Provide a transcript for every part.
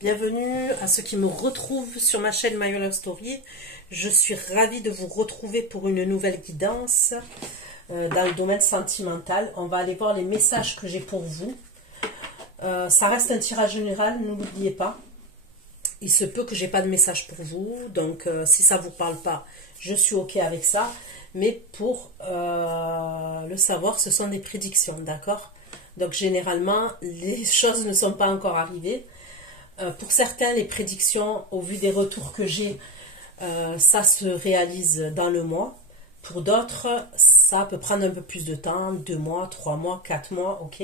Bienvenue à ceux qui me retrouvent sur ma chaîne My Love Story. Je suis ravie de vous retrouver pour une nouvelle guidance dans le domaine sentimental. On va aller voir les messages que j'ai pour vous. Ça reste un tirage général, ne l'oubliez pas. Il se peut que j'ai pas de message pour vous, donc si ça vous parle pas, je suis ok avec ça. Mais pour le savoir, ce sont des prédictions, d'accord? Donc généralement, les choses ne sont pas encore arrivées. Pour certains, les prédictions, au vu des retours que j'ai, ça se réalise dans le mois. Pour d'autres, ça peut prendre un peu plus de temps, 2 mois, 3 mois, 4 mois, ok.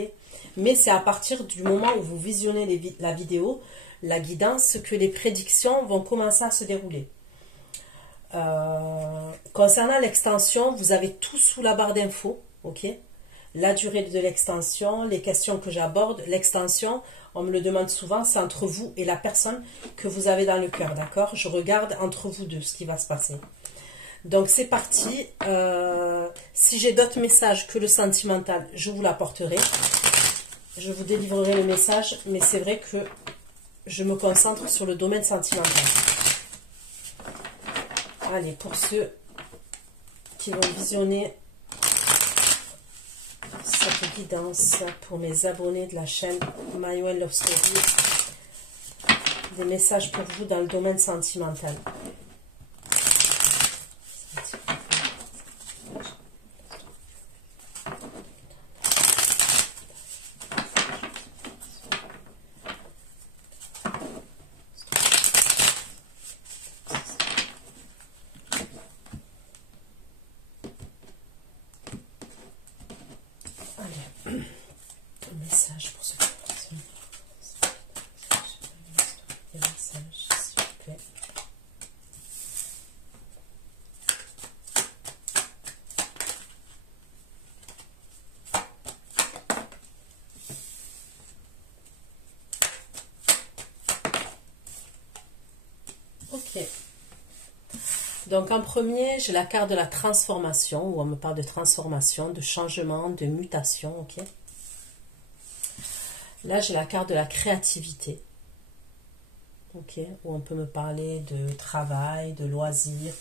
Mais c'est à partir du moment où vous visionnez la vidéo, la guidance, que les prédictions vont commencer à se dérouler. Concernant l'extension, vous avez tout sous la barre d'infos, ok. La durée de l'extension, les questions que j'aborde, l'extension, on me le demande souvent, c'est entre vous et la personne que vous avez dans le cœur, d'accord? Je regarde entre vous deux ce qui va se passer. Donc c'est parti. Si j'ai d'autres messages que le sentimental, je vous l'apporterai. Je vous délivrerai le message, mais c'est vrai que je me concentre sur le domaine sentimental. Allez, pour ceux qui vont visionner cette guidance pour mes abonnés de la chaîne My Love Story, des messages pour vous dans le domaine sentimental. Allez, un message pour ceux qui des messages, s'il vous plaît. Ok. Donc en premier, j'ai la carte de la transformation, où on me parle de transformation, de changement, de mutation, ok. Là, j'ai la carte de la créativité, ok, où on peut me parler de travail, de loisirs,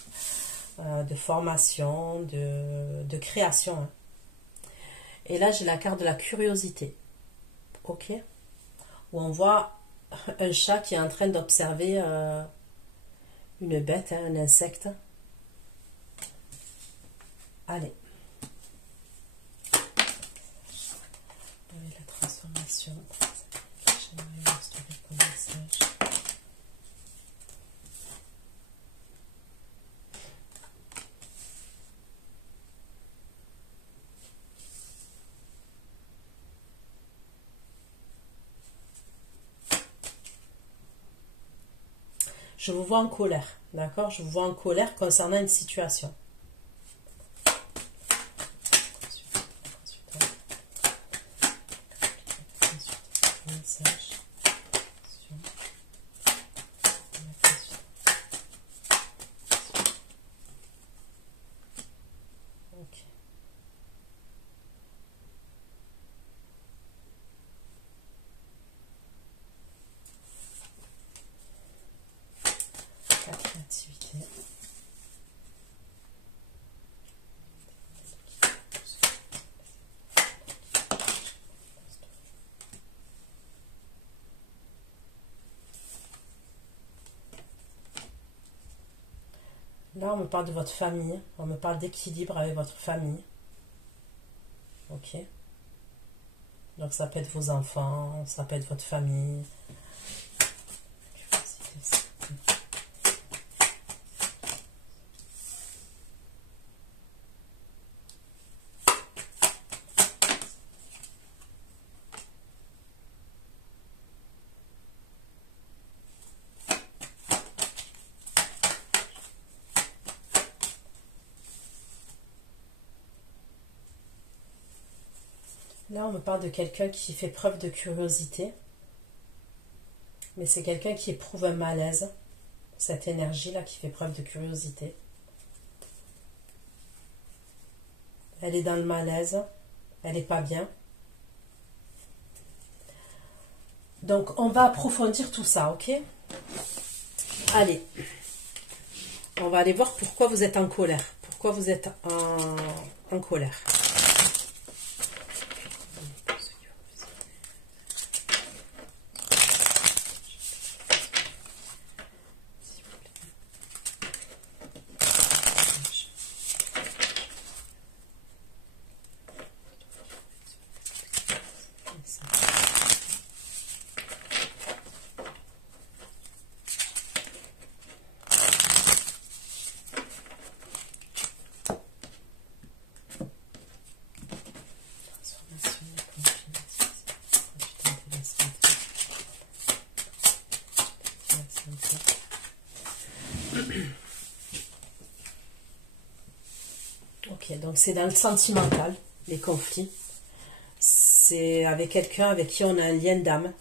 de formation, de création. Hein. Et là, j'ai la carte de la curiosité, ok, où on voit un chat qui est en train d'observer une bête, hein, un insecte. Allez. La transformation. Je vous vois en colère, d'accord? Je vous vois en colère concernant une situation. La créativité. Là, on me parle de votre famille, on me parle d'équilibre avec votre famille. Ok. Donc ça peut être vos enfants, ça peut être votre famille. Là, on me parle de quelqu'un qui fait preuve de curiosité. Mais c'est quelqu'un qui éprouve un malaise. Cette énergie-là qui fait preuve de curiosité. Elle est dans le malaise. Elle n'est pas bien. Donc, on va approfondir tout ça, ok? Allez, on va aller voir pourquoi vous êtes en colère. Pourquoi vous êtes en colère. Ok, donc c'est dans le sentimental, les conflits. C'est avec quelqu'un avec qui on a un lien d'âme.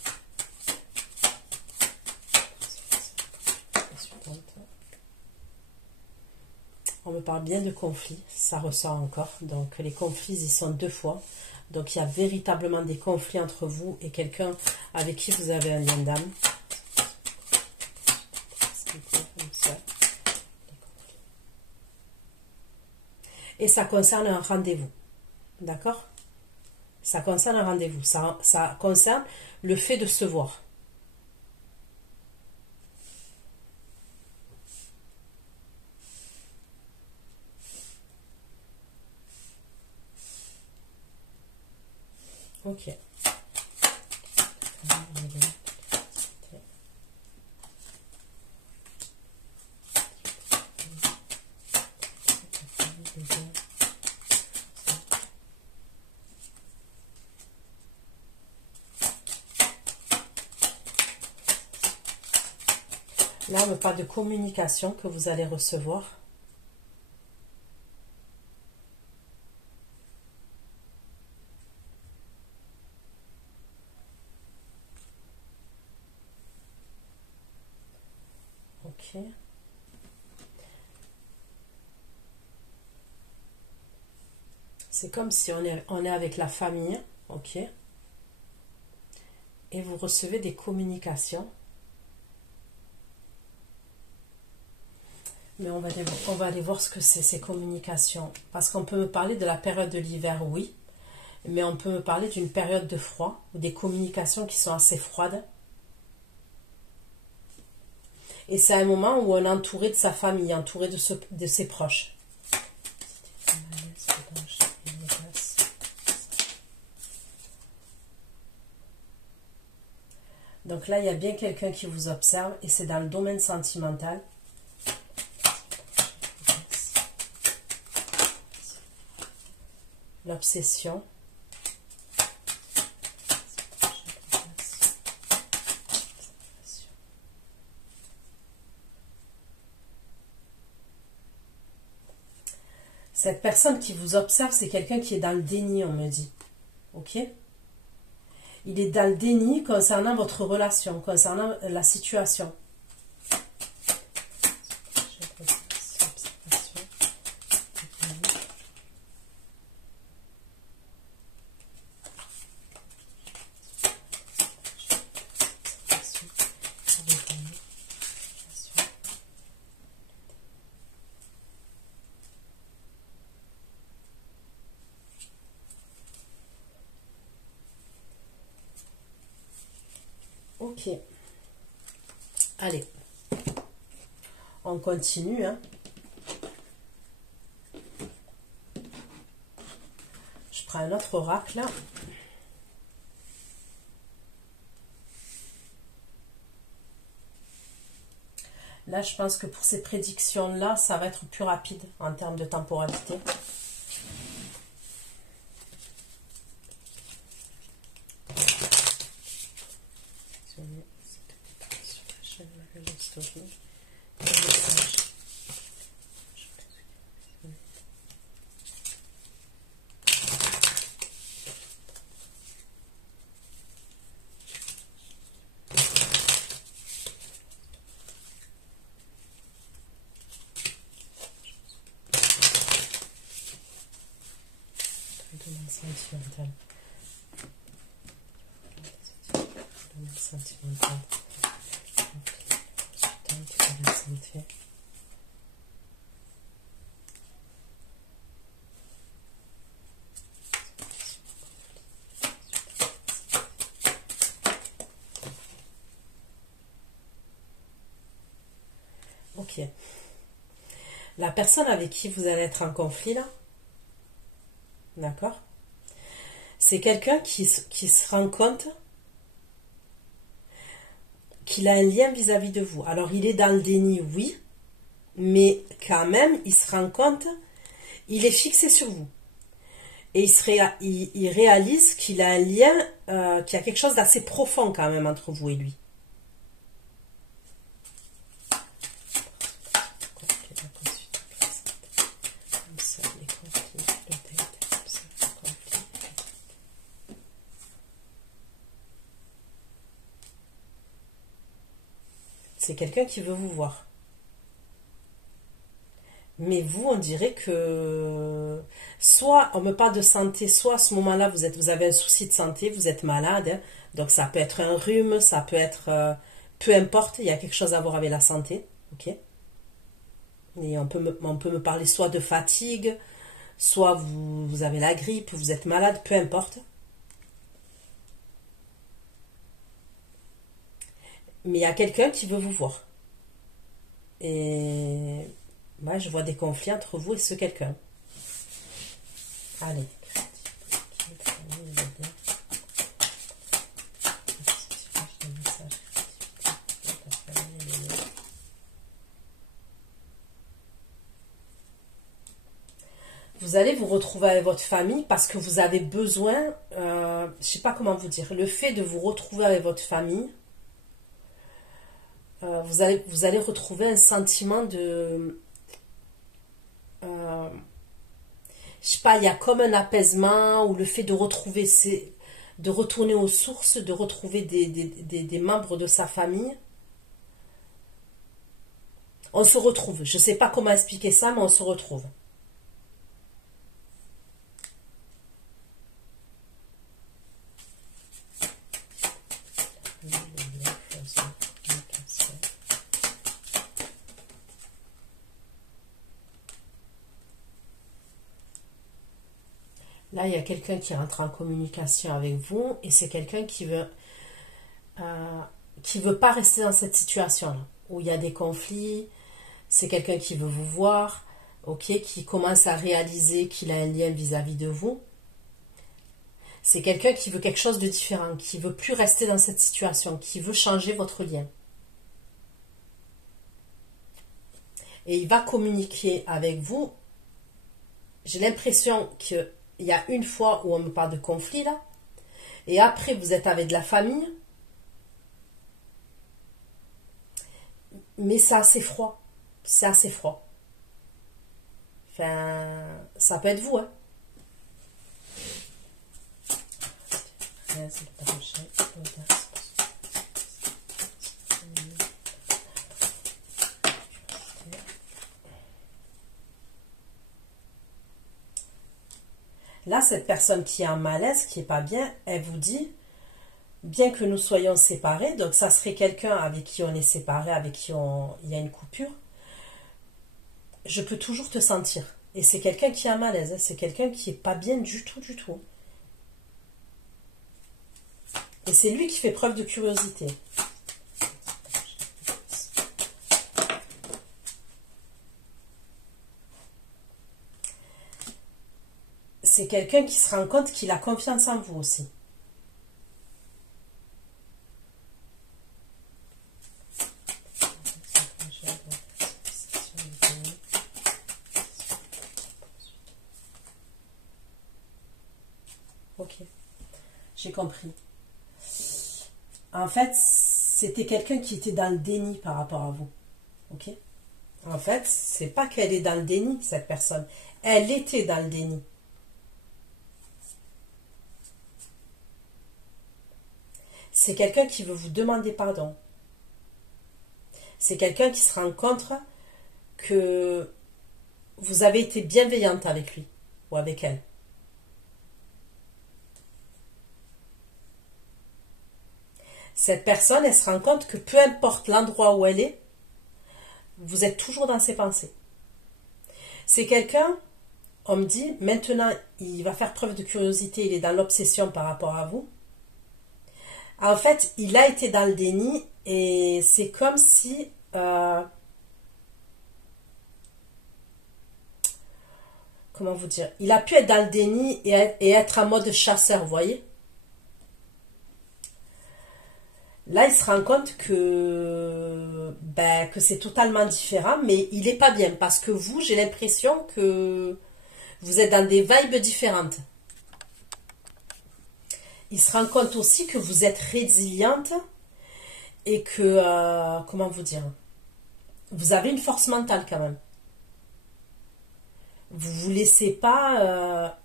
On me parle bien de conflits, ça ressort encore. Donc les conflits, ils sont 2 fois. Donc il y a véritablement des conflits entre vous et quelqu'un avec qui vous avez un lien d'âme. Et ça concerne un rendez-vous. D'accord? Ça concerne un rendez-vous. Ça concerne le fait de se voir. Ok. Là, on me parle de communication que vous allez recevoir. Ok. C'est comme si on est avec la famille. Ok. Et vous recevez des communications. Mais on va aller voir ce que c'est ces communications. Parce qu'on peut me parler de la période de l'hiver, oui. Mais on peut me parler d'une période de froid. Ou des communications qui sont assez froides. Et c'est un moment où on est entouré de sa famille, entouré de ses proches. Donc là, il y a bien quelqu'un qui vous observe et c'est dans le domaine sentimental. L'obsession. Cette personne qui vous observe, c'est quelqu'un qui est dans le déni, on me dit. Ok? Il est dans le déni concernant votre relation, concernant la situation. Ok. Allez. On continue. Hein. Je prends un autre oracle. Là, je pense que pour ces prédictions-là, ça va être plus rapide en termes de temporalité. sentimental. Consultante de la santé. Ok. La personne avec qui vous allez être en conflit là, d'accord? C'est quelqu'un qui se rend compte qu'il a un lien vis-à-vis de vous. Alors il est dans le déni, oui, mais quand même, il se rend compte, il est fixé sur vous. Et il réalise qu'il a un lien, qu'il y a quelque chose d'assez profond quand même entre vous et lui. C'est quelqu'un qui veut vous voir. Mais vous, on dirait que soit on me parle de santé, soit à ce moment-là, vous avez un souci de santé, vous êtes malade. Hein. Donc ça peut être un rhume, ça peut être... peu importe, il y a quelque chose à voir avec la santé. Ok. Et on peut me parler soit de fatigue, soit vous avez la grippe, vous êtes malade, peu importe. Mais il y a quelqu'un qui veut vous voir. Et moi, je vois des conflits entre vous et ce quelqu'un. Allez. Vous allez vous retrouver avec votre famille parce que vous avez besoin, je ne sais pas comment vous dire, le fait de vous retrouver avec votre famille, vous allez retrouver un sentiment de... je sais pas, il y a comme un apaisement ou le fait de retrouver de retourner aux sources, de retrouver des membres de sa famille. On se retrouve. Je ne sais pas comment expliquer ça, mais on se retrouve. Là, il y a quelqu'un qui rentre en communication avec vous et c'est quelqu'un qui veut pas rester dans cette situation-là où il y a des conflits. C'est quelqu'un qui veut vous voir, ok, qui commence à réaliser qu'il a un lien vis-à-vis de vous. C'est quelqu'un qui veut quelque chose de différent, qui veut plus rester dans cette situation, qui veut changer votre lien. Et il va communiquer avec vous. J'ai l'impression qu'il y a une fois où on me parle de conflit là, et après vous êtes avec de la famille, mais c'est assez froid. C'est assez froid. Enfin, ça peut être vous, hein. Là, cette personne qui est en malaise, qui est pas bien, elle vous dit, bien que nous soyons séparés, donc ça serait quelqu'un avec qui on est séparé, avec qui il y a une coupure, je peux toujours te sentir. Et c'est quelqu'un qui est en malaise, hein. C'est quelqu'un qui est pas bien du tout, du tout. Et c'est lui qui fait preuve de curiosité. C'est quelqu'un qui se rend compte qu'il a confiance en vous aussi. Ok, j'ai compris. En fait, c'était quelqu'un qui était dans le déni par rapport à vous. Ok? En fait, c'est pas qu'elle est dans le déni, cette personne. Elle était dans le déni. C'est quelqu'un qui veut vous demander pardon. C'est quelqu'un qui se rend compte que vous avez été bienveillante avec lui ou avec elle. Cette personne, elle se rend compte que peu importe l'endroit où elle est, vous êtes toujours dans ses pensées. C'est quelqu'un, on me dit, maintenant, il va faire preuve de curiosité, il est dans l'obsession par rapport à vous. En fait, il a été dans le déni et c'est comme si... comment vous dire? Il a pu être dans le déni et être en mode chasseur, vous voyez? Là, il se rend compte que c'est totalement différent, mais il n'est pas bien parce que vous, j'ai l'impression que vous êtes dans des vibes différentes. Il se rend compte aussi que vous êtes résiliente et que, comment vous dire, vous avez une force mentale quand même. Vous vous laissez pas,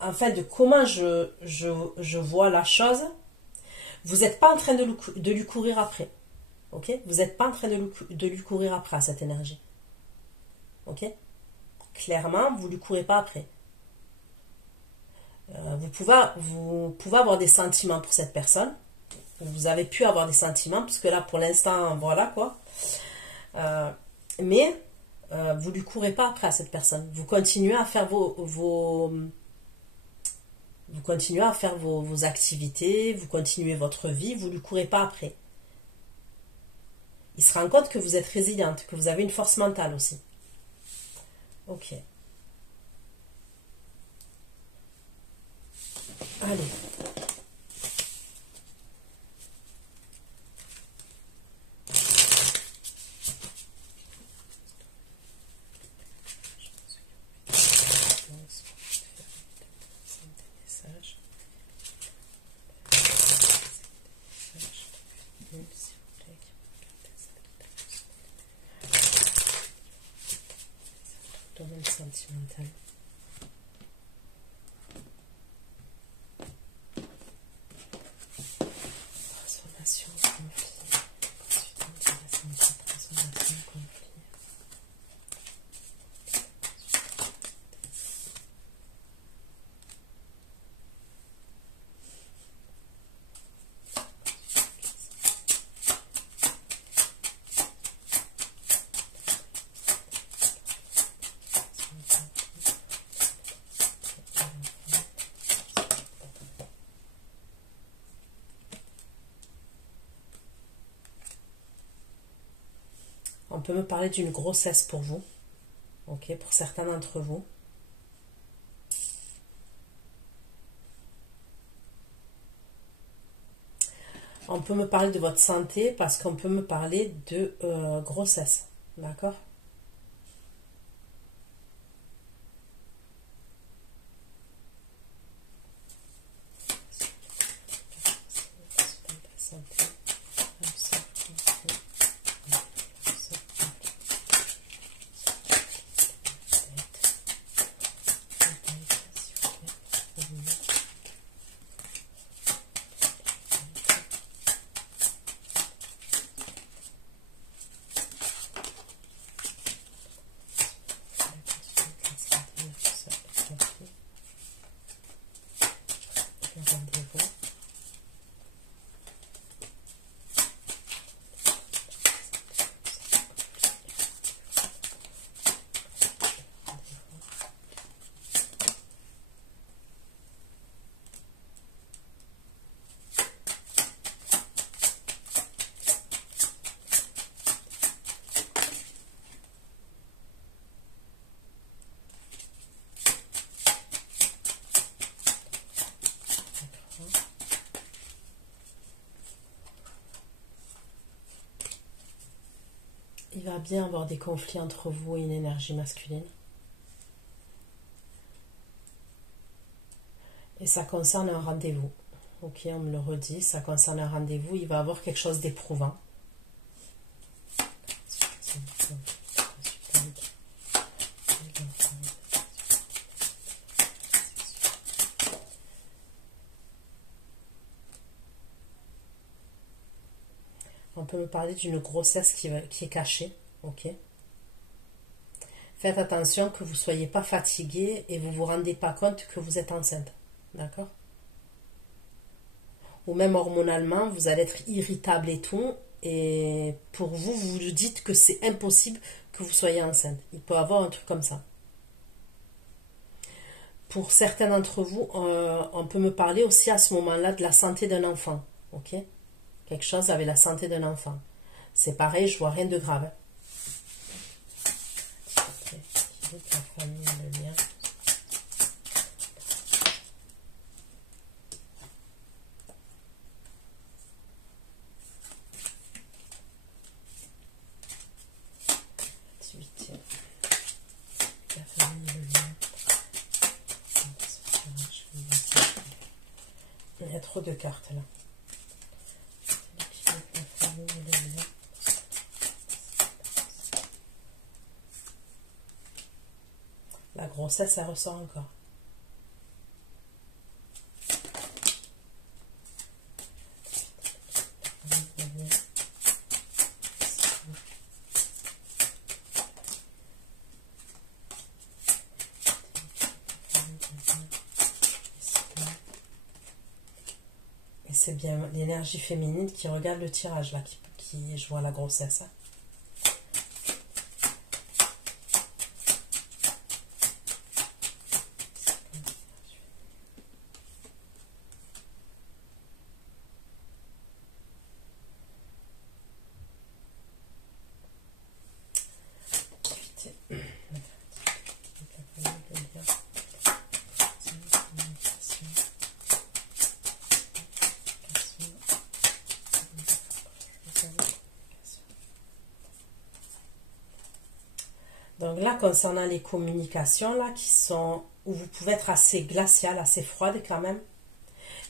en fait, de comment je vois la chose, vous n'êtes pas en train de lui courir après. Ok? Vous n'êtes pas en train de lui courir après à cette énergie. Ok? Clairement, vous ne lui courez pas après. Vous pouvez avoir des sentiments pour cette personne. Vous avez pu avoir des sentiments, parce que là, pour l'instant, voilà quoi. Mais vous ne lui courez pas après à cette personne. Vous continuez à faire vous continuez à faire vos activités, vous continuez votre vie, vous ne lui courez pas après. Il se rend compte que vous êtes résiliente, que vous avez une force mentale aussi. Ok. Allez. Domaine sentimental. Transformation, conflit. Transformation, conflit. On peut me parler d'une grossesse pour vous, ok, pour certains d'entre vous. On peut me parler de votre santé parce qu'on peut me parler de grossesse, d'accord? Il va bien avoir des conflits entre vous et une énergie masculine. Et ça concerne un rendez-vous. Ok, on me le redit, ça concerne un rendez-vous. Il va avoir quelque chose d'éprouvant. On peut me parler d'une grossesse qui est cachée, ok. Faites attention que vous ne soyez pas fatigué et vous ne vous rendez pas compte que vous êtes enceinte, d'accord. ou même hormonalement, vous allez être irritable et tout. Et pour vous, vous vous dites que c'est impossible que vous soyez enceinte. Il peut y avoir un truc comme ça. Pour certains d'entre vous, on peut me parler aussi à ce moment-là de la santé d'un enfant. Ok? Quelque chose avec la santé d'un enfant. C'est pareil, je vois rien de grave. La famille, le lien. Activité. La famille, le lien. Il y a trop de cartes là. La famille, le lien. La grossesse, ça ressort encore. Et c'est bien l'énergie féminine qui regarde le tirage là, qui je vois la grossesse. Hein. Donc là, concernant les communications là, qui sont où vous pouvez être assez glacial, assez froide quand même,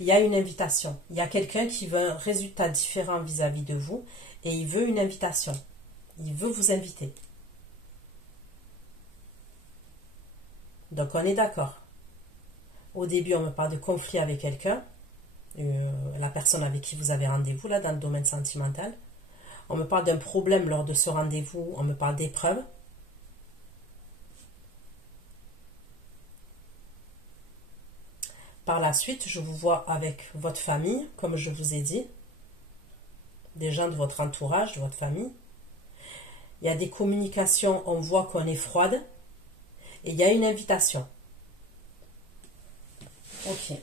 il y a une invitation. Il y a quelqu'un qui veut un résultat différent vis-à-vis de vous et il veut une invitation. Il veut vous inviter. Donc on est d'accord. Au début, on me parle de conflit avec quelqu'un, la personne avec qui vous avez rendez-vous là dans le domaine sentimental. On me parle d'un problème lors de ce rendez-vous, on me parle d'épreuves. Par la suite, je vous vois avec votre famille, comme je vous ai dit, des gens de votre entourage, de votre famille. Il y a des communications, on voit qu'on est froide, et il y a une invitation. Ok.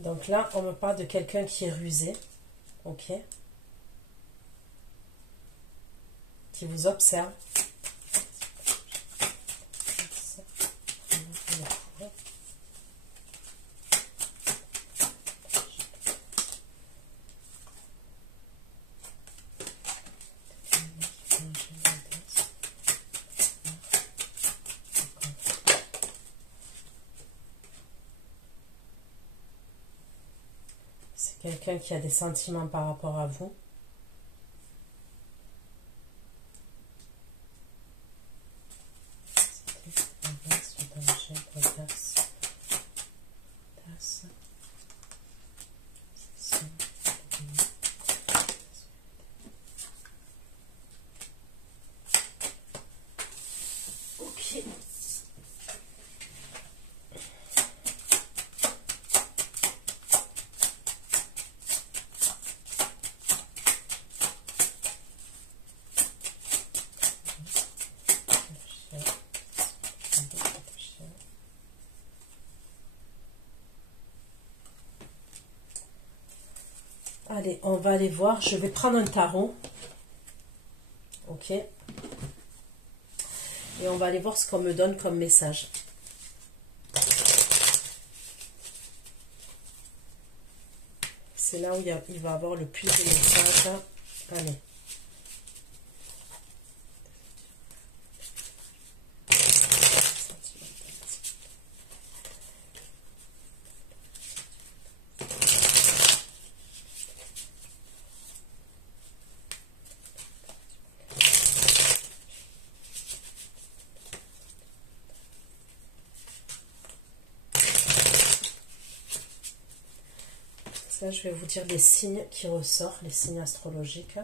Donc là, on me parle de quelqu'un qui est rusé, ok, qui vous observe. Quelqu'un qui a des sentiments par rapport à vous. Ok. Allez, on va aller voir. Je vais prendre un tarot. Ok. Et on va aller voir ce qu'on me donne comme message. C'est là où il va y avoir le plus de messages. Allez. ça, je vais vous dire les signes qui ressortent, les signes astrologiques.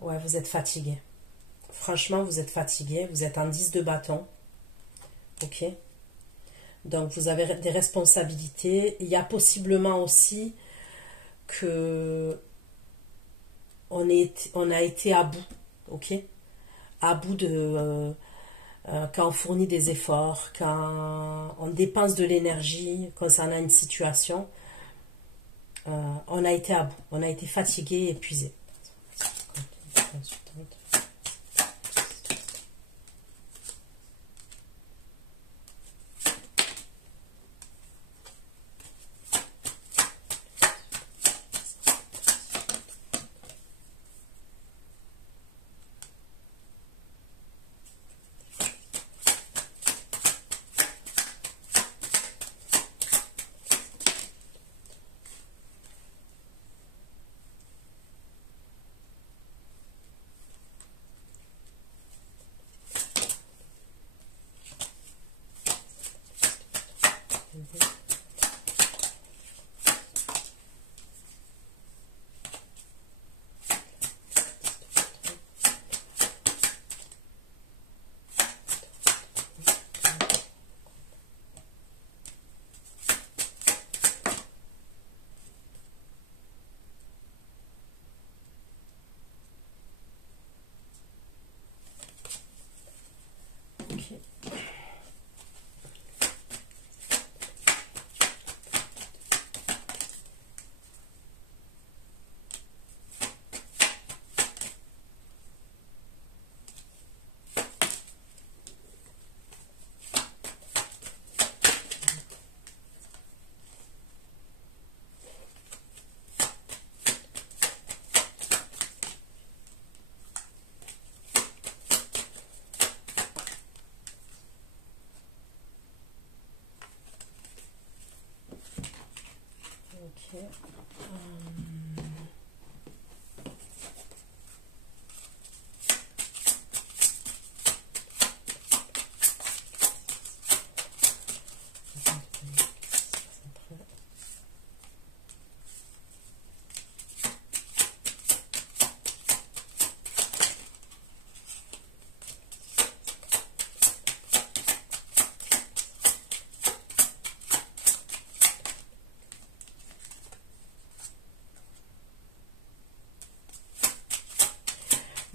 Ouais, vous êtes fatigué. Franchement, vous êtes fatigué. Vous êtes en 10 de bâton. Ok. Donc, vous avez des responsabilités. Il y a possiblement aussi que on a été à bout. Ok. À bout de... quand on fournit des efforts, quand on dépense de l'énergie concernant une situation, on a été à bout. On a été fatigué, épuisé. Ok.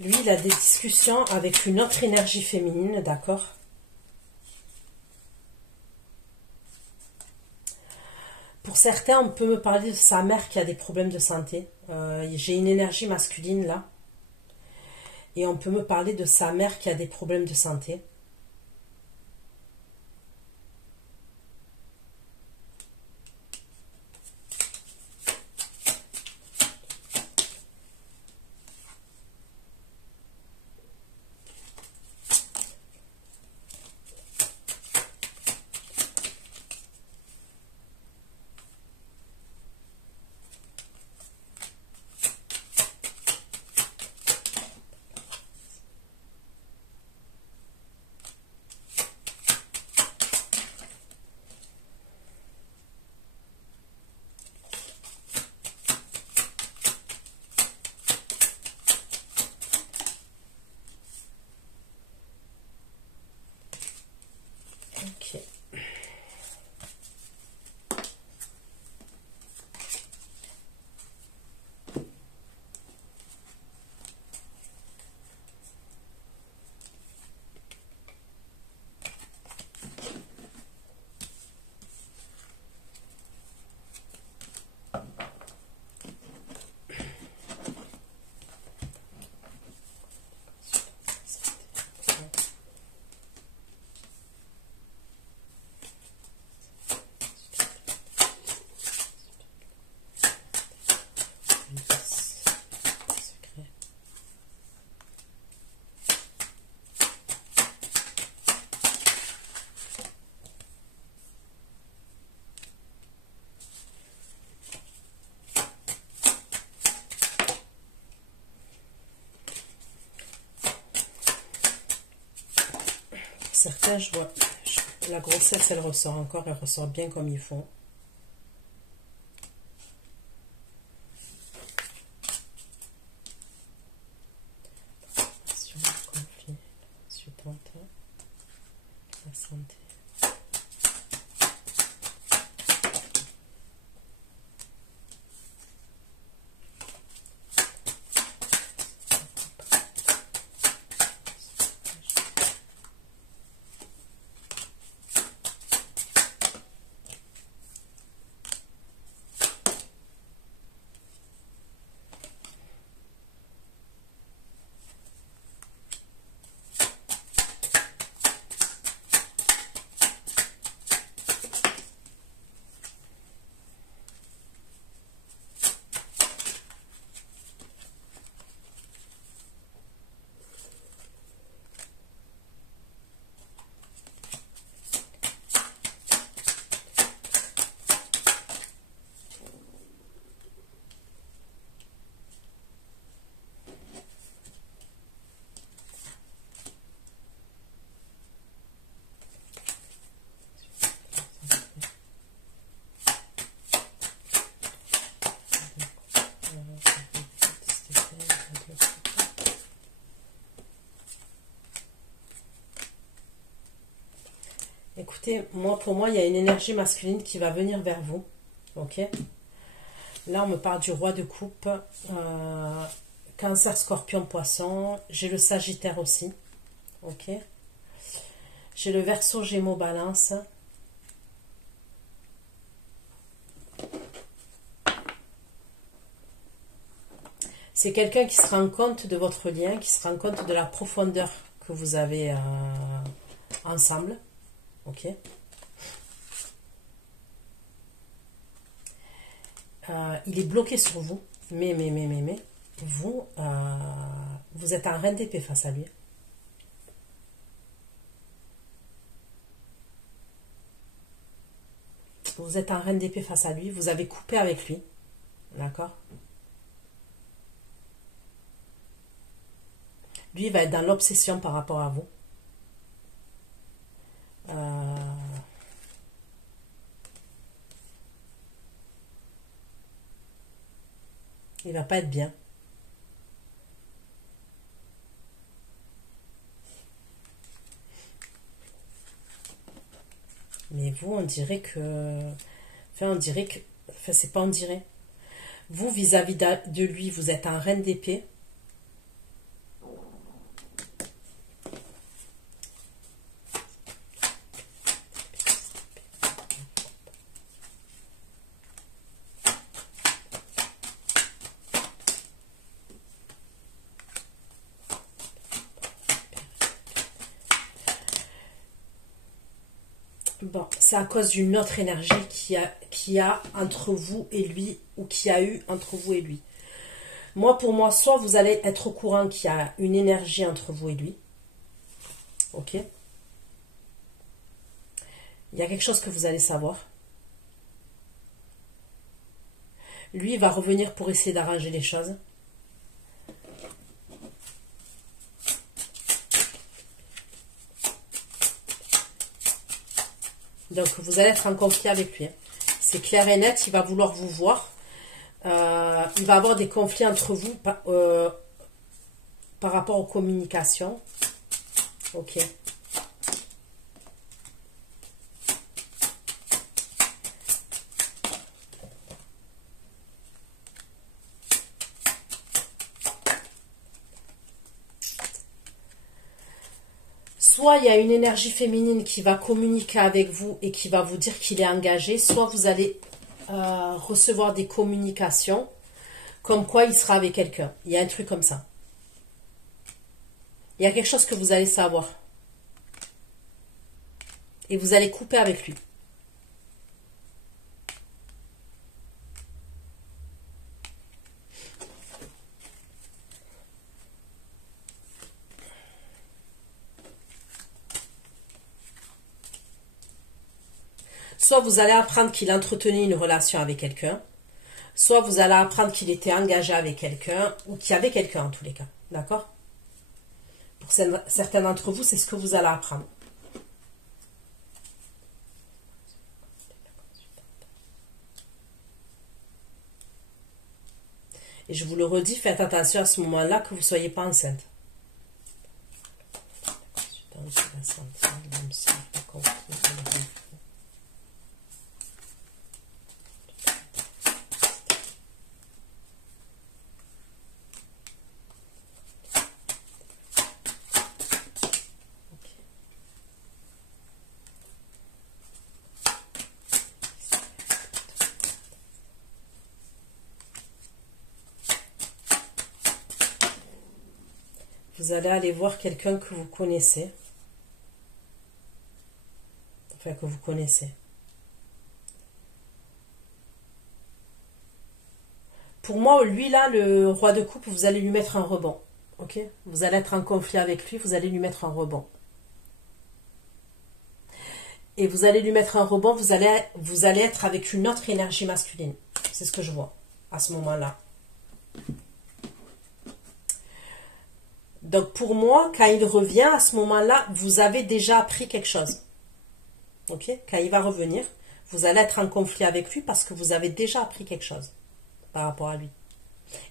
Lui, il a des discussions avec une autre énergie féminine, d'accord? Pour certains, on peut me parler de sa mère qui a des problèmes de santé. J'ai une énergie masculine là. Et on peut me parler de sa mère qui a des problèmes de santé. certains, je vois, la grossesse, elle ressort encore, elle ressort bien comme il faut. Sur le conflit, suivante, la santé. Écoutez, pour moi, il y a une énergie masculine qui va venir vers vous. Ok. Là, on me parle du roi de coupe. Cancer, scorpion, poisson. J'ai le sagittaire aussi. Ok. J'ai le verseau, gémeaux, balance. C'est quelqu'un qui se rend compte de votre lien, qui se rend compte de la profondeur que vous avez ensemble. Ok. Il est bloqué sur vous, mais, vous, vous êtes un reine d'épée face à lui. Vous êtes un reine d'épée face à lui, vous avez coupé avec lui, d'accord? Lui, il va être dans l'obsession par rapport à vous. Il va pas être bien. Mais vous, on dirait que... Enfin, c'est pas on dirait. Vous, vis-à-vis de lui, vous êtes un reine d'épée. Bon, c'est à cause d'une autre énergie qui a entre vous et lui, ou qui a eu entre vous et lui. Moi, pour moi, soit vous allez être au courant qu'il y a une énergie entre vous et lui. Ok. Il y a quelque chose que vous allez savoir. Lui, il va revenir pour essayer d'arranger les choses. Donc, vous allez être en conflit avec lui. C'est clair et net, il va vouloir vous voir. Il va avoir des conflits entre vous par rapport aux communications. Ok. Soit il y a une énergie féminine qui va communiquer avec vous et qui va vous dire qu'il est engagé, soit vous allez recevoir des communications comme quoi il sera avec quelqu'un. Il y a un truc comme ça. Il y a quelque chose que vous allez savoir. Et vous allez couper avec lui. Soit vous allez apprendre qu'il entretenait une relation avec quelqu'un, soit vous allez apprendre qu'il était engagé avec quelqu'un, ou qu'il y avait quelqu'un en tous les cas. D'accord? Pour certains d'entre vous, c'est ce que vous allez apprendre. Et je vous le redis, faites attention à ce moment-là que vous ne soyez pas enceinte. Vous allez aller voir quelqu'un que vous connaissez. Enfin, que vous connaissez. Pour moi, lui là, le roi de coupe, vous allez lui mettre un rebond. Ok? Vous allez être en conflit avec lui, vous allez lui mettre un rebond. Et vous allez lui mettre un rebond, vous allez être avec une autre énergie masculine. C'est ce que je vois à ce moment-là. Donc pour moi, quand il revient, à ce moment-là, vous avez déjà appris quelque chose. Ok? Quand il va revenir, vous allez être en conflit avec lui parce que vous avez déjà appris quelque chose par rapport à lui.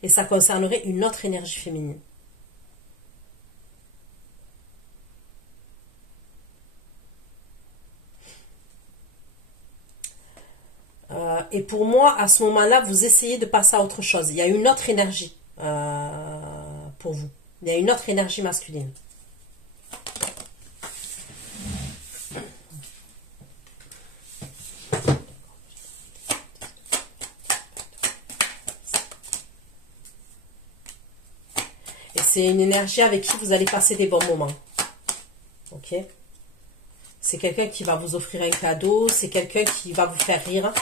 Et ça concernerait une autre énergie féminine. Et pour moi, à ce moment-là, vous essayez de passer à autre chose. Il y a une autre énergie pour vous. Il y a une autre énergie masculine. Et c'est une énergie avec qui vous allez passer des bons moments. Ok? C'est quelqu'un qui va vous offrir un cadeau. C'est quelqu'un qui va vous faire rire.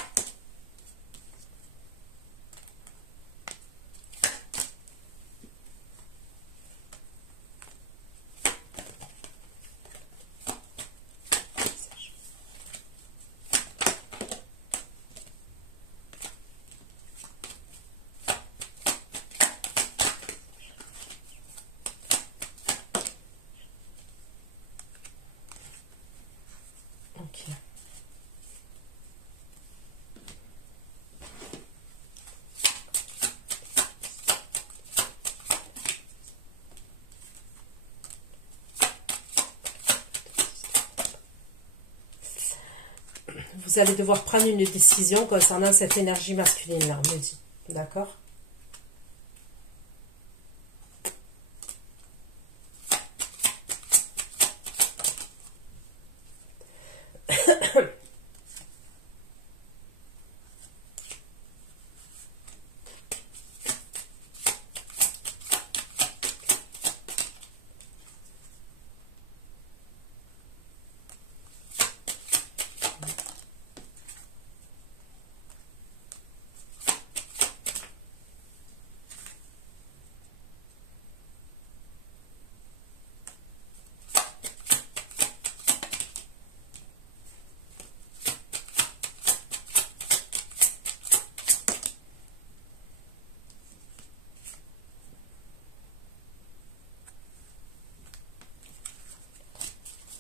Ok. Vous allez devoir prendre une décision concernant cette énergie masculine-là, on me dit. D'accord?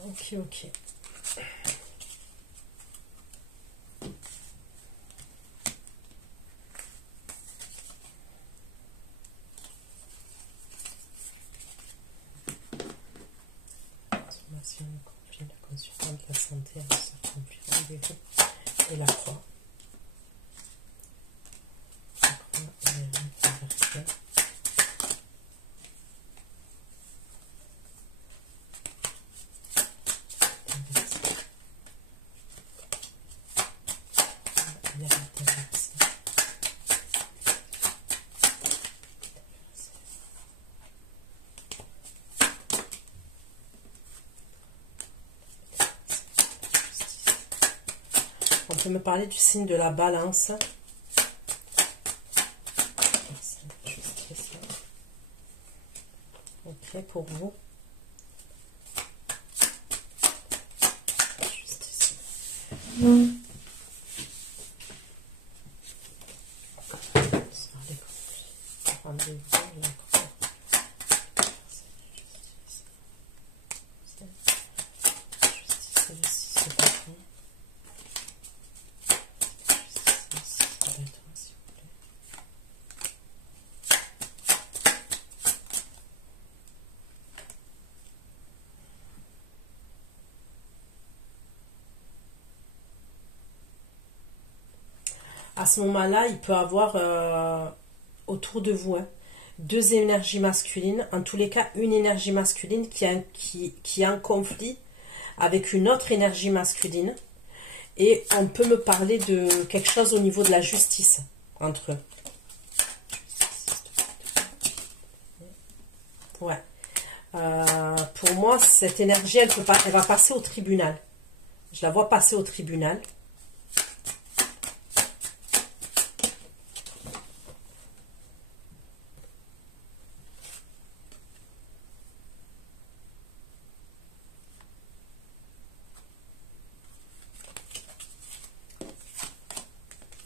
Ok, ok. Consommation, conflit, la consultante, la santé, la conflit, rendez-vous et la croix. La croix et la vérité. On peut me parler du signe de la balance. Ok, pour vous. Juste ici. ce moment-là, il peut avoir autour de vous, hein, deux énergies masculines. En tous les cas, une énergie masculine qui a un conflit avec une autre énergie masculine. Et on peut me parler de quelque chose au niveau de la justice entre eux. Ouais. Pour moi, cette énergie, elle va passer au tribunal. Je la vois passer au tribunal.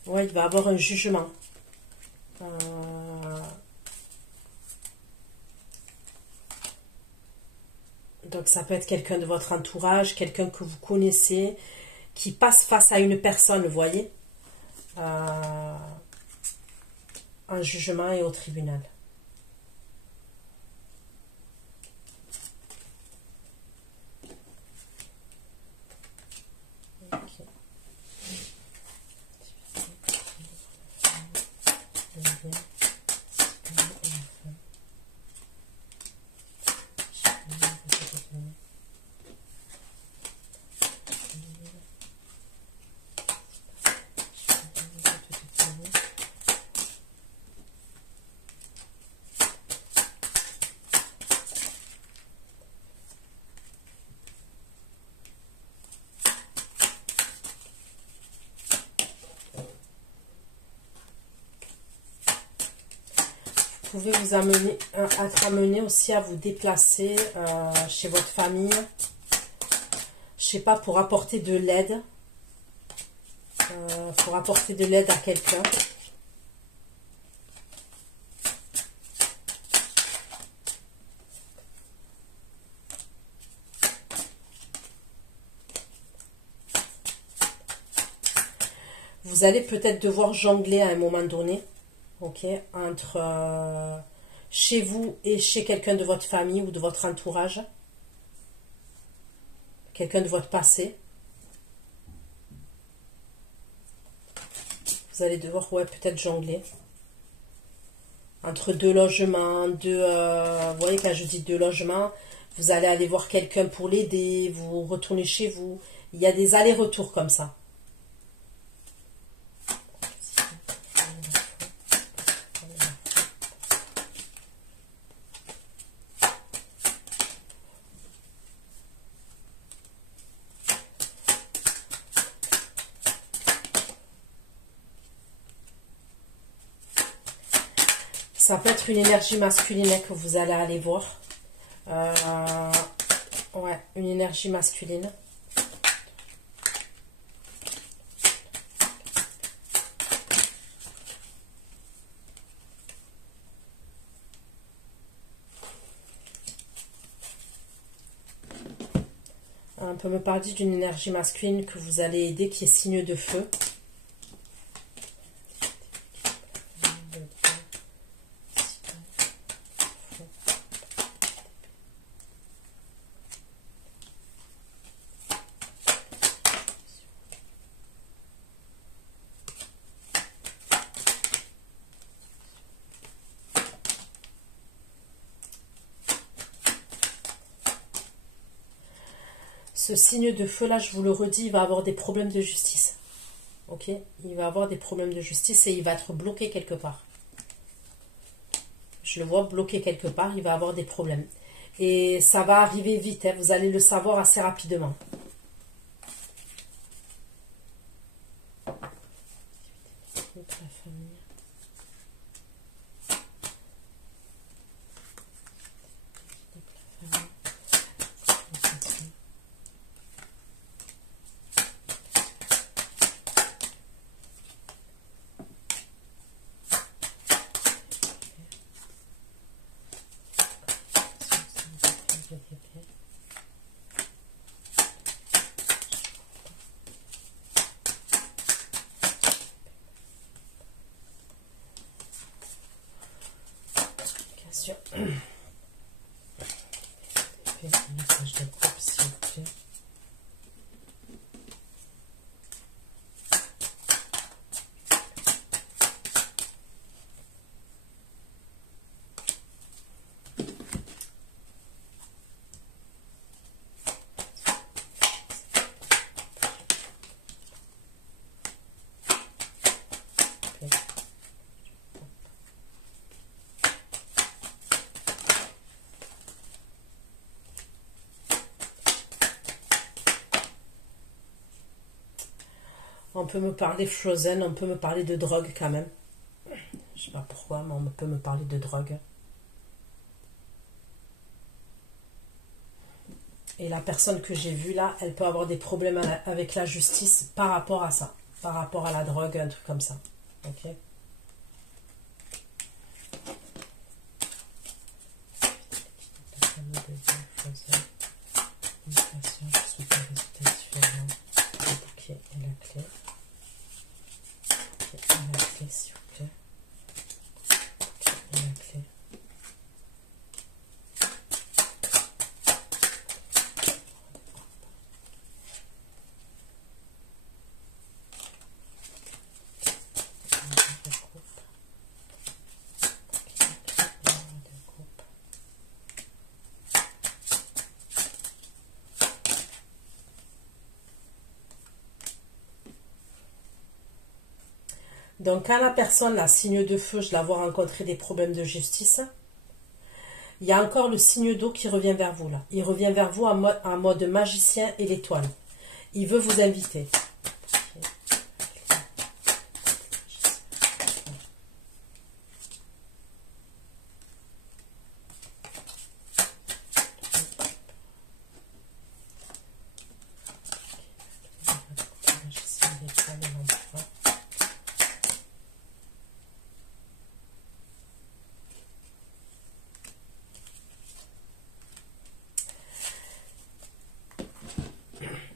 Ouais, il va avoir un jugement. Donc ça peut être quelqu'un de votre entourage, quelqu'un que vous connaissez, qui passe face à une personne, vous voyez, un jugement et au tribunal. Okay. Vous pouvez vous être amené aussi à vous déplacer chez votre famille. Je sais pas, pour apporter de l'aide. Pour apporter de l'aide à quelqu'un. Vous allez peut-être devoir jongler à un moment donné. Ok, entre chez vous et chez quelqu'un de votre famille ou de votre entourage, quelqu'un de votre passé. Vous allez devoir, ouais, peut-être jongler entre deux logements, vous voyez, quand je dis deux logements, vous allez aller voir quelqu'un pour l'aider, vous retournez chez vous. Il y a des allers-retours comme ça. Ça peut être une énergie masculine que vous allez aller voir. Ouais, une énergie masculine. On peut me parler d'une énergie masculine que vous allez aider qui est signe de feu. Ce signe de feu là, je vous le redis, il va avoir des problèmes de justice. Ok, il va avoir des problèmes de justice et il va être bloqué quelque part. Je le vois bloqué quelque part, il va avoir des problèmes. Et ça va arriver vite, hein, vous allez le savoir assez rapidement. On peut me parler Frozen, on peut me parler de drogue quand même. Je sais pas pourquoi, mais on peut me parler de drogue. Et la personne que j'ai vue là, elle peut avoir des problèmes avec la justice par rapport à ça. Par rapport à la drogue, un truc comme ça. Ok. Donc, quand la personne, la signe de feu, je la vois rencontrer des problèmes de justice, il y a encore le signe d'eau qui revient vers vous, là. Il revient vers vous en mode magicien et l'étoile. Il veut vous inviter.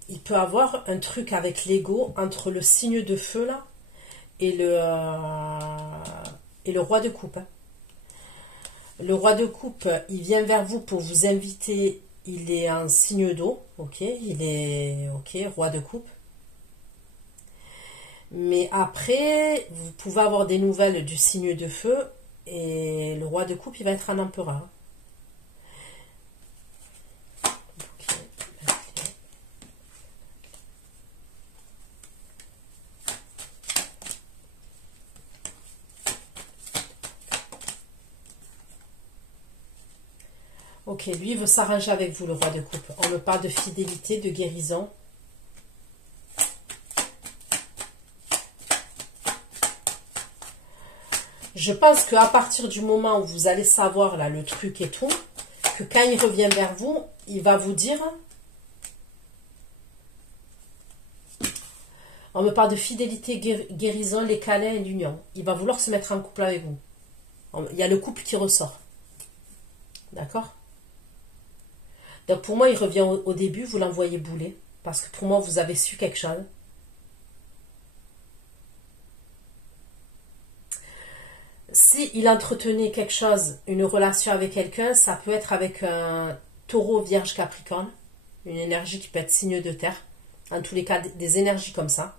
Il peut avoir un truc avec l'ego entre le signe de feu là et le roi de coupe. Le roi de coupe, il vient vers vous pour vous inviter. Il est un signe d'eau, ok. Il est ok, roi de coupe. Mais après, vous pouvez avoir des nouvelles du signe de feu et le roi de coupe, il va être un empereur. Ok, lui il veut s'arranger avec vous, le roi de coupe. On me parle de fidélité, de guérison. Je pense qu'à partir du moment où vous allez savoir là le truc et tout, que quand il revient vers vous, il va vous dire... On me parle de fidélité, guérison, les câlins et l'union. Il va vouloir se mettre en couple avec vous. Il y a le couple qui ressort. D'accord? Donc pour moi, il revient au début, vous l'envoyez bouler. Parce que pour moi, vous avez su quelque chose. Si il entretenait quelque chose, une relation avec quelqu'un, ça peut être avec un taureau, vierge, capricorne. Une énergie qui peut être signe de terre. En tous les cas, des énergies comme ça.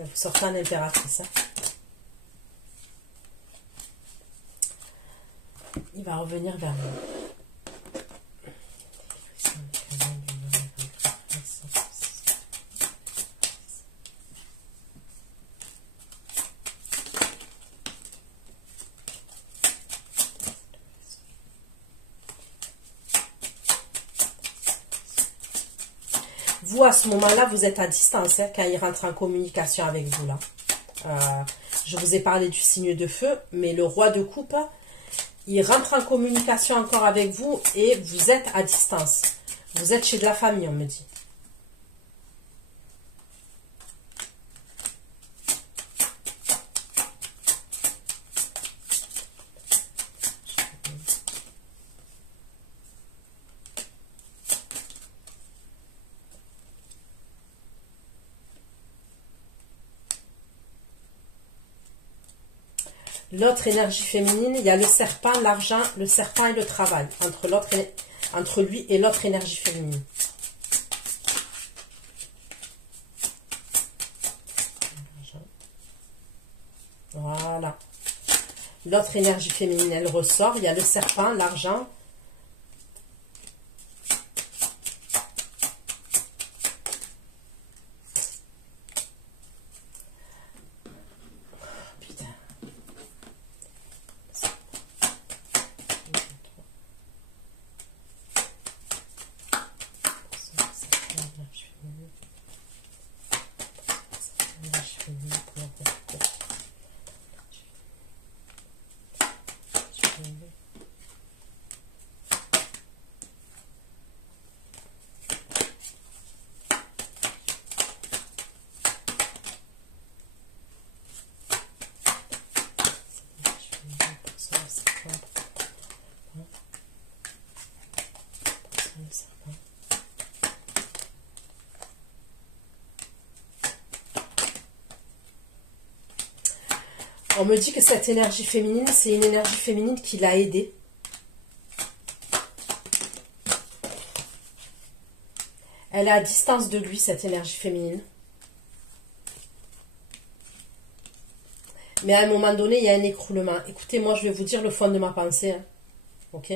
Vous sortez en impératrice. Hein. Il va revenir vers vous. Vous, à ce moment-là, vous êtes à distance hein, quand il rentre en communication avec vous. Là. Je vous ai parlé du signe de feu, mais le roi de coupe, il rentre en communication encore avec vous et vous êtes à distance. Vous êtes chez de la famille, on me dit. L'autre énergie féminine, il y a le serpent, l'argent, le serpent et le travail. Entre lui et l'autre énergie féminine. Voilà. L'autre énergie féminine, elle ressort. Il y a le serpent, l'argent. Putain. On me dit que cette énergie féminine, c'est une énergie féminine qui l'a aidée. Elle est à distance de lui, cette énergie féminine. Mais à un moment donné, il y a un écroulement. Écoutez, moi, je vais vous dire le fond de ma pensée. Hein. Ok.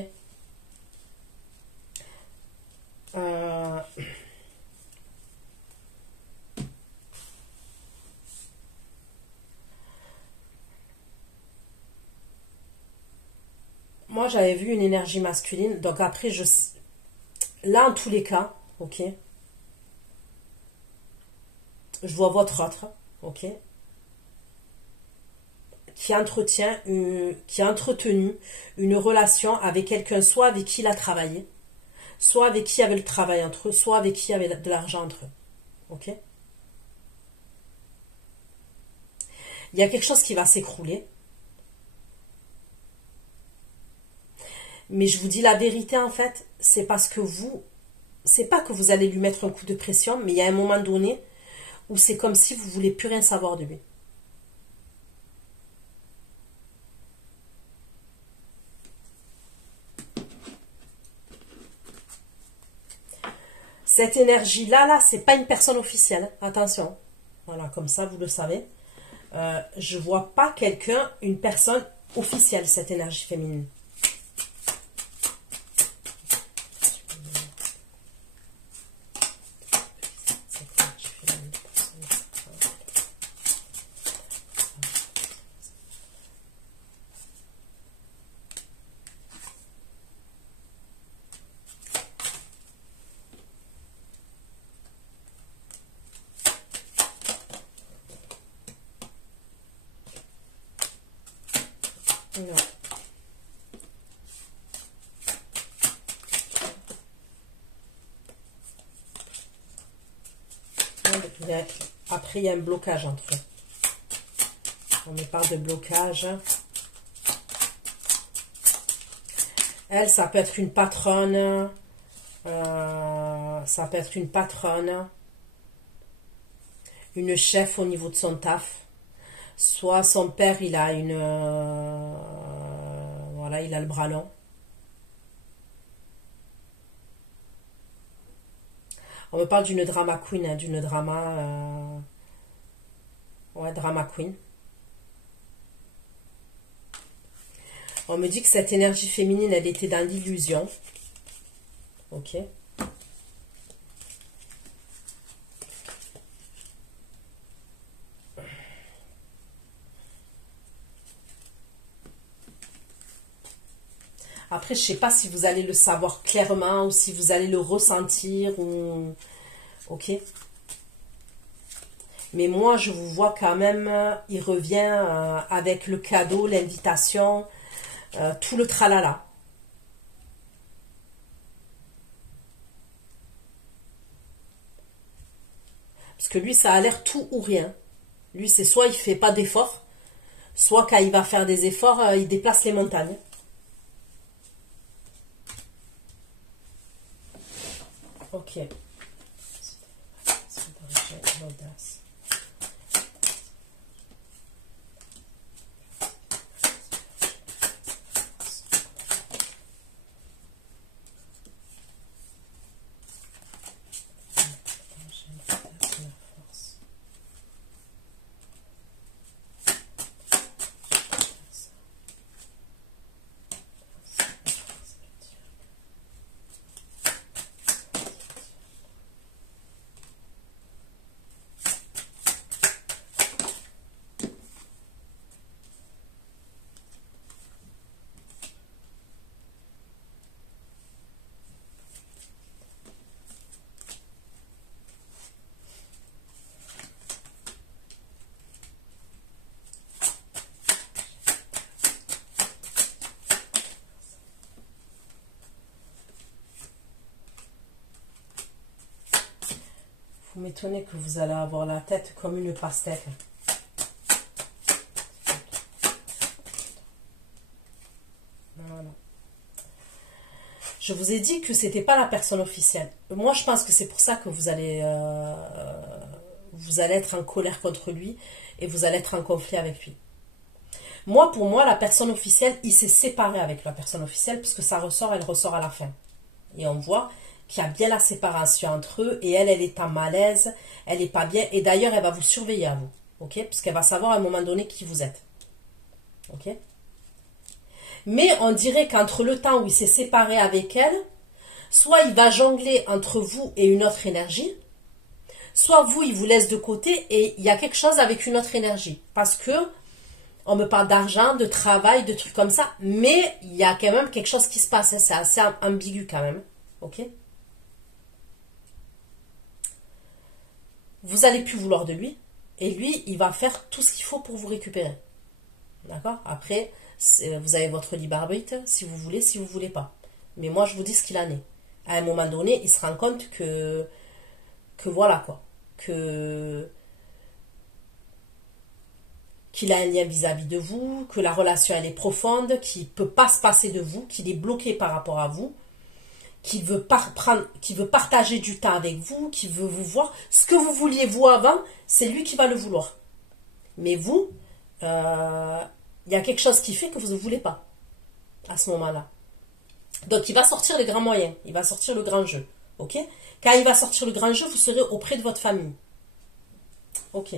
Moi, j'avais vu une énergie masculine. Donc après, là, en tous les cas, ok. Je vois votre autre, ok. Qui a entretenu une relation avec quelqu'un, soit avec qui il a travaillé, soit avec qui il y avait le travail entre eux, soit avec qui il y avait de l'argent entre eux. Ok. Il y a quelque chose qui va s'écrouler. Mais je vous dis la vérité, en fait, c'est parce que c'est pas que vous allez lui mettre un coup de pression, mais il y a un moment donné où c'est comme si vous ne voulez plus rien savoir de lui. Cette énergie-là, c'est pas une personne officielle. Attention. Voilà, comme ça, vous le savez. Je vois pas une personne officielle, cette énergie féminine. Non. Après, il y a un blocage entre eux. On me parle de blocage. Elle, ça peut être une patronne. Ça peut être une patronne. Une chef au niveau de son taf. Soit son père, il a voilà, il a le bras long. On me parle d'une drama queen, hein, d'une drama... ouais, drama queen. On me dit que cette énergie féminine, elle était dans l'illusion. Ok. Après, je ne sais pas si vous allez le savoir clairement ou si vous allez le ressentir. Ou... ok. Mais moi, je vous vois quand même, il revient avec le cadeau, l'invitation, tout le tralala. Parce que lui, ça a l'air tout ou rien. Lui, c'est soit il ne fait pas d'efforts, soit quand il va faire des efforts, il déplace les montagnes. Ok. Vous m'étonnez que vous allez avoir la tête comme une pastèque. Voilà. Je vous ai dit que c'était pas la personne officielle. Moi, je pense que c'est pour ça que vous allez être en colère contre lui et vous allez être en conflit avec lui. Moi, pour moi, la personne officielle, il s'est séparé avec la personne officielle puisque ça ressort, elle ressort à la fin. Et on voit qu'il y a bien la séparation entre eux et elle est en malaise, elle n'est pas bien. Et d'ailleurs, elle va vous surveiller à vous, ok? Puisqu'elle va savoir à un moment donné qui vous êtes, ok? Mais on dirait qu'entre le temps où il s'est séparé avec elle, soit il va jongler entre vous et une autre énergie, soit vous, il vous laisse de côté et il y a quelque chose avec une autre énergie. Parce que on me parle d'argent, de travail, de trucs comme ça, mais il y a quand même quelque chose qui se passe. Hein, c'est assez ambigu quand même. Ok? Vous allez plus vouloir de lui, et lui, il va faire tout ce qu'il faut pour vous récupérer. D'accord? Après, vous avez votre libre arbitre, si vous voulez pas. Mais moi, je vous dis ce qu'il en est. À un moment donné, il se rend compte que voilà quoi, qu'il a un lien vis-à-vis de vous, que la relation elle est profonde, qu'il ne peut pas se passer de vous, qu'il est bloqué par rapport à vous, qu'il veut partager du temps avec vous, qu'il veut vous voir. Ce que vous vouliez vous avant, c'est lui qui va le vouloir. Mais vous, il y a quelque chose qui fait que vous ne voulez pas à ce moment-là. Donc il va sortir les grands moyens, il va sortir le grand jeu. Ok? Quand il va sortir le grand jeu, vous serez auprès de votre famille. Ok.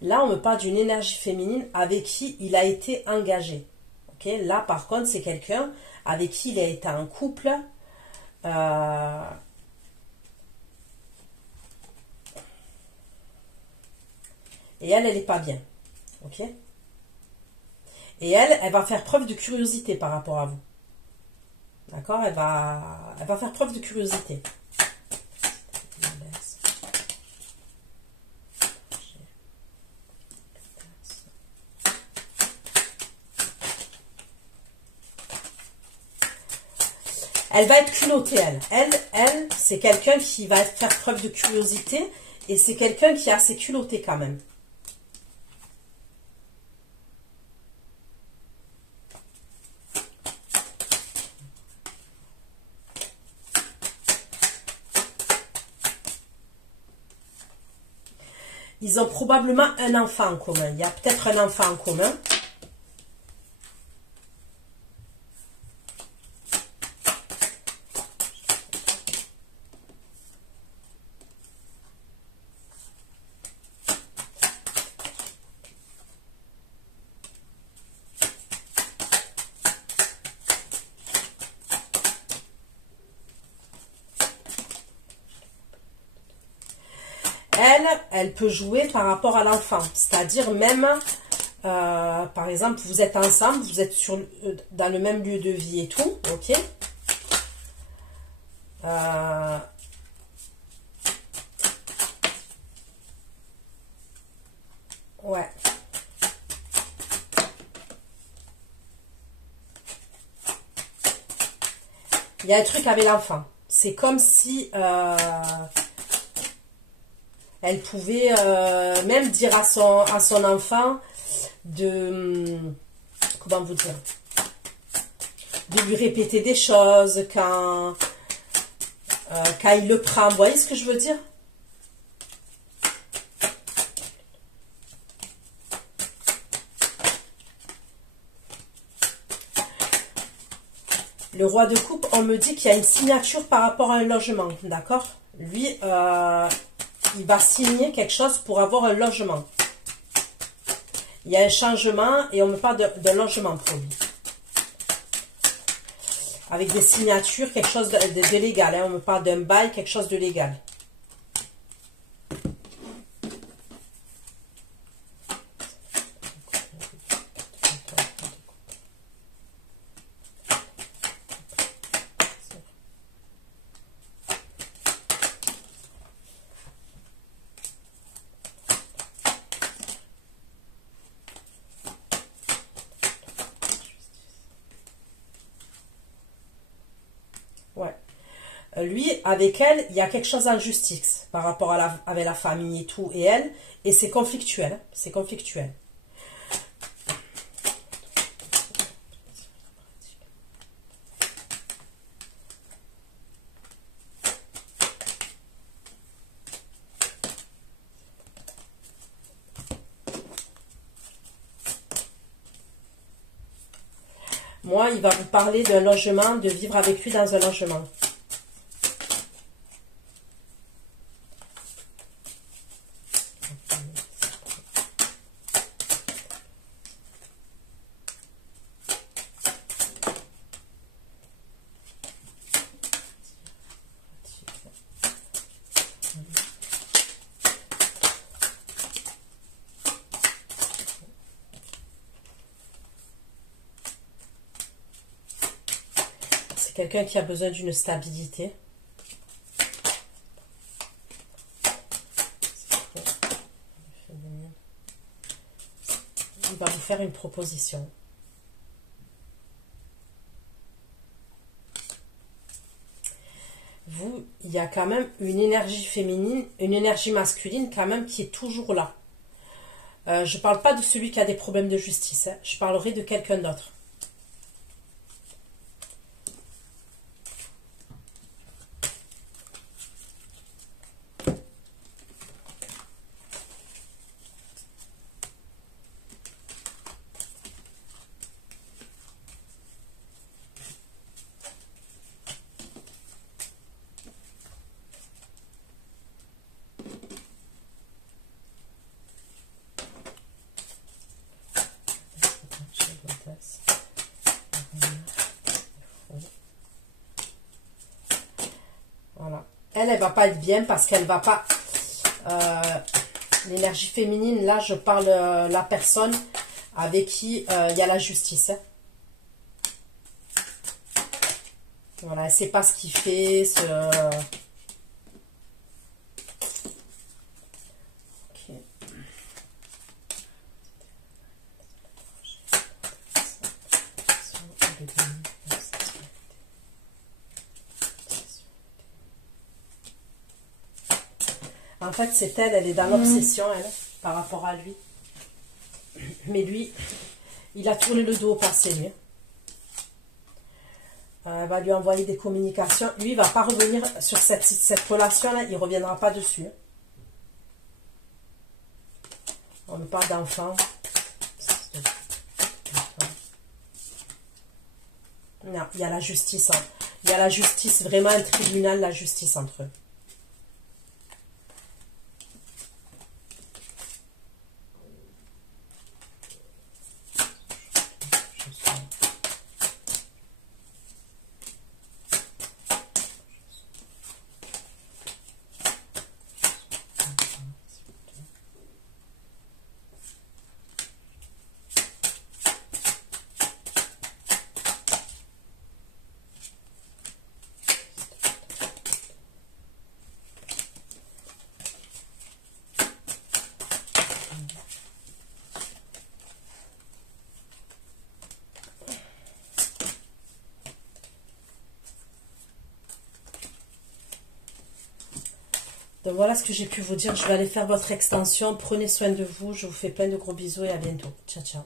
Là, on me parle d'une énergie féminine avec qui il a été engagé. Okay? Là, par contre, c'est quelqu'un avec qui il a été en couple. Et elle n'est pas bien. Ok? Et elle va faire preuve de curiosité par rapport à vous. D'accord? Elle va faire preuve de curiosité. Elle va être culottée, elle c'est quelqu'un qui va faire preuve de curiosité et c'est quelqu'un qui est assez culotté quand même. Ils ont probablement un enfant en commun. Il y a peut-être un enfant en commun. Elle peut jouer par rapport à l'enfant. C'est-à-dire même, par exemple, vous êtes ensemble, vous êtes dans le même lieu de vie et tout, ok? Ouais. Il y a un truc avec l'enfant. C'est comme si... elle pouvait même dire à son enfant comment vous dire, de lui répéter des choses quand il le prend. Vous voyez ce que je veux dire? Le roi de coupe, on me dit qu'il y a une signature par rapport à un logement, d'accord? Lui, il va signer quelque chose pour avoir un logement. Il y a un changement et on me parle d'un logement pour lui. Avec des signatures, quelque chose de légal. Hein. On me parle d'un bail, quelque chose de légal. Ouais. Lui, avec elle, il y a quelque chose en justice par rapport à avec la famille et tout, et elle, et c'est conflictuel. C'est conflictuel. Moi, il va vous parler d'un logement, de vivre avec lui dans un logement. C'est quelqu'un qui a besoin d'une stabilité. Il va vous faire une proposition. Vous, il y a quand même une énergie féminine, une énergie masculine quand même qui est toujours là. Je ne parle pas de celui qui a des problèmes de justice, hein. Je parlerai de quelqu'un d'autre. Voilà. Elle va pas être bien parce qu'elle va pas... l'énergie féminine, là, je parle la personne avec qui il y a la justice. Hein. Voilà, elle sait pas ce qu'il fait. Ok. En fait, c'est elle, elle est dans l'obsession, elle, par rapport à lui. Mais lui, il a tourné le dos au passé, lui. Elle va lui envoyer des communications. Lui, il ne va pas revenir sur cette relation-là, il ne reviendra pas dessus. On me parle d'enfant. Non, il y a la justice. Hein. Il y a la justice, vraiment un tribunal, la justice entre eux. Donc voilà ce que j'ai pu vous dire. Je vais aller faire votre extension. Prenez soin de vous. Je vous fais plein de gros bisous et à bientôt. Ciao, ciao.